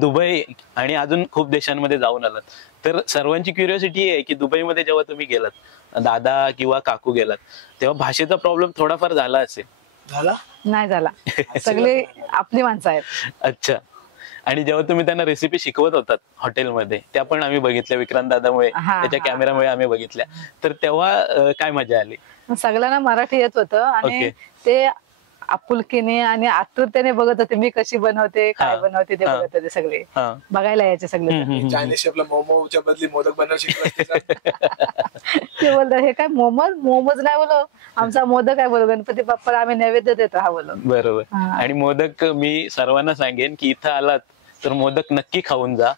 Dubai आणि अजून खूप देशांमध्ये जाऊन आलात, तर सर्वांची क्युरिओसिटी आहे की दुबईमध्ये जेव्हा तुम्ही गेलात, दादा किंवा काकू गेलात, तेव्हा भाषेचा प्रॉब्लेम थोडाफार झाला असेल? झाला नाही झाला, सगळे आपली माणसं आहेत. अच्छा. आणि जेव्हा तुम्ही त्यांना रेसिपी शिकवत होतात हॉटेलमध्ये, त्या पण आम्ही बघितल्या विक्रांत दादामुळे, त्याच्या कॅमेरामुळे आम्ही बघितल्या, तर तेव्हा काय मजा आली? सगळ्यांना मराठी येत होतं आणि ते आपुलकीने आणि आतुरतेने बघत होते मी कशी बनवते, काय बनवते ते बघत होते. सगळे बघायला यायचे सगळे. चायनीज आपला मोमोच्या बदली मोदक बनवू शिकवत ते बोलतात हे काय मोमोज, मोमोज नाही बोलो, आमचा मोदक आहे बोलो, गणपती बाप्पाला आम्ही नैवेद्य देतो हा बोलो. बरोबर. आणि मोदक मी सर्वांना सांगेन की इथं आलात तर मोदक नक्की खाऊन जा.